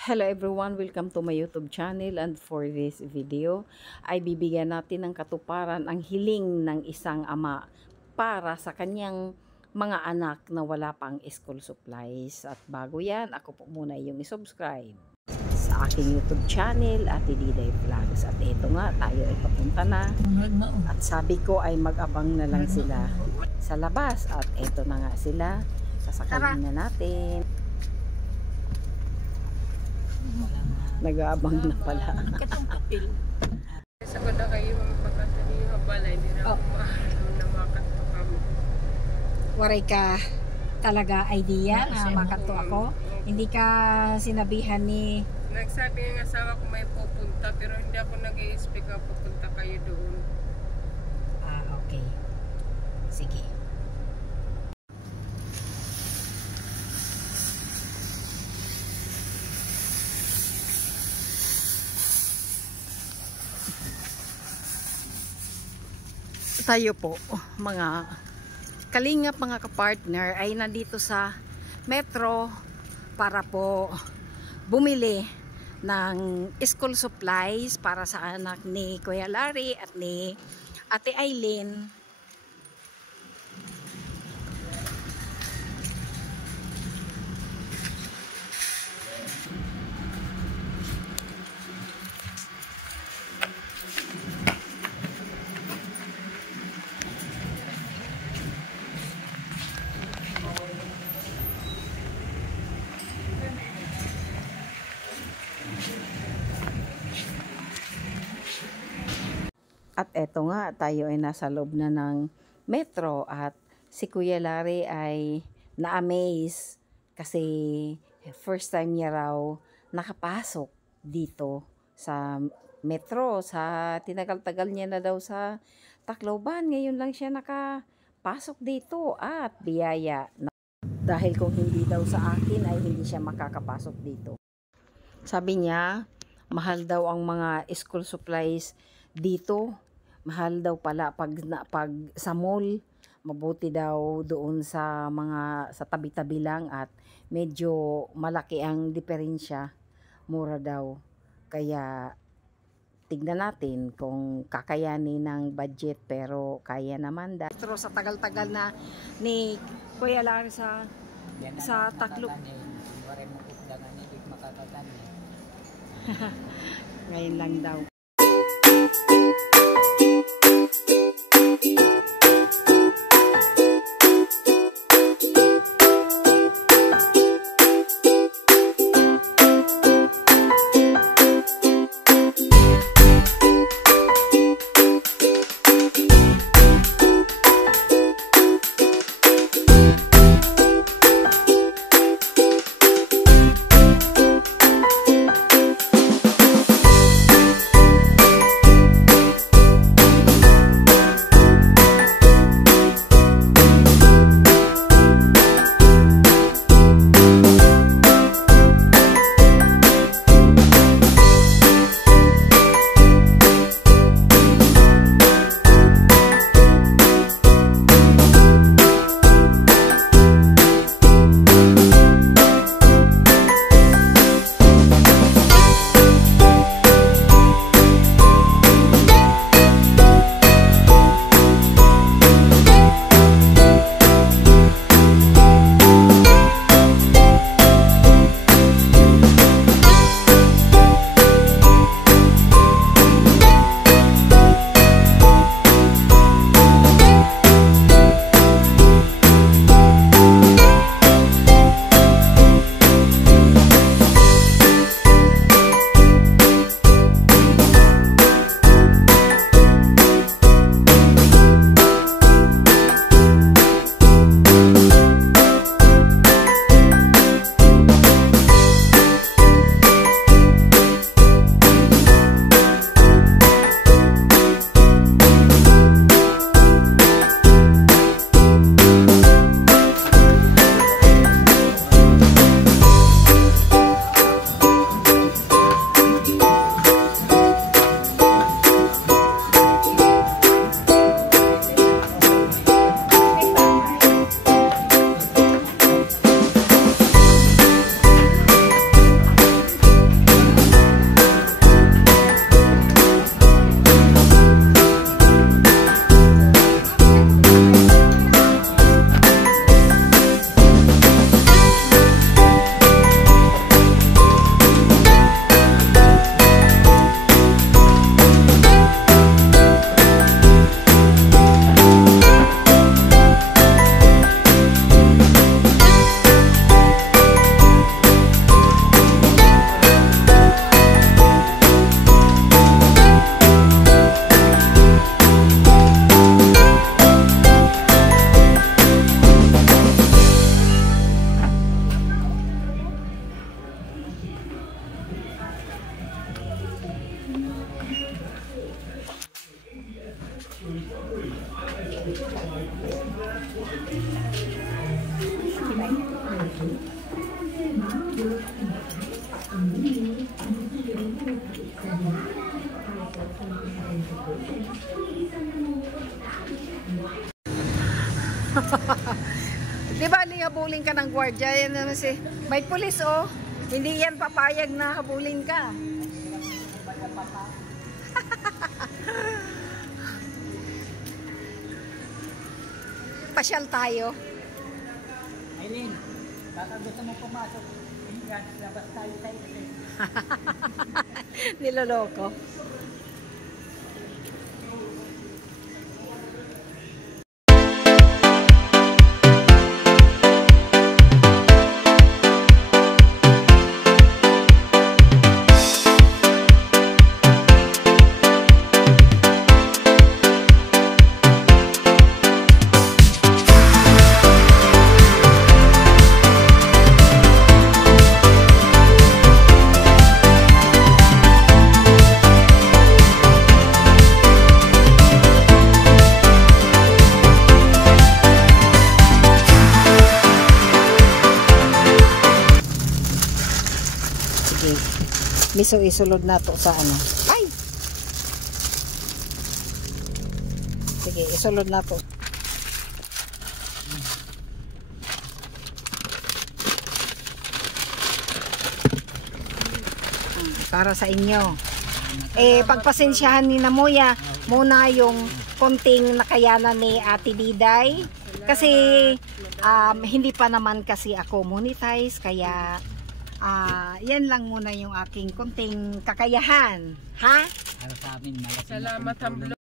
Hello everyone, welcome to my YouTube channel, and for this video ay bibigyan natin ng katuparan ang hiling ng isang ama para sa kanyang mga anak na wala pang school supplies. At bago yan, ako po muna yung i-subscribe sa aking YouTube channel, Ate Diday Vlogs. At ito nga, tayo ay papunta na. At sabi ko ay mag-abang na lang sila sa labas. At ito na nga sila, sasakayin na natin. Nag-aabang na pala. Sa na kayo magpagkata niyo balay, hindi na na makanto kami. Waray ka talaga idea na makanto ako. Hindi ka sinabihan ni... Nagsabi ng asawa ko may pupunta, pero hindi ako nag-i-speak na pupunta kayo doon. Okay. Sige. Tayo po, mga kalingap, mga kapartner, ay nandito sa Metro para po bumili ng school supplies para sa anak ni Kuya Larry at ni Ate Aileen. At eto nga, tayo ay nasa loob na ng Metro at si Kuya Larry ay na-amaze kasi first time niya raw nakapasok dito sa Metro. Sa tinagal-tagal niya na daw sa Tacloban, ngayon lang siya nakapasok dito at biyaya. Dahil kung hindi daw sa akin ay hindi siya makakapasok dito. Sabi niya, mahal daw ang mga school supplies dito. Mahal daw pala pag sa mall, mabuti daw doon sa mga sa tabi-tabi lang at medyo malaki ang diferensya, mura daw. Kaya tignan natin kung kakayanin ng budget, pero kaya naman dahil sa tagal-tagal na ni Kuya Larry sa Tacloban. Ngayon lang daw. Di ba habulin ka ng gwardiya? Yan naman si... May pulis oh. Hindi yan papayag na habulin ka. Pasyal tayo. Aileen, baka gusto mo pumasok. Ingat, labas tayo tayo. Niloloko. Miso isulod na to sa ano. Ay! Sige, isulod na to. Para sa inyo. Pagpasensyahan ni Namoya muna yung konting nakayanan ni Ate Diday. Kasi hindi pa naman kasi ako monetize, kaya yan lang muna yung aking konting kakayahan. Ha? Para sa amin, malaking Salamat, tulong.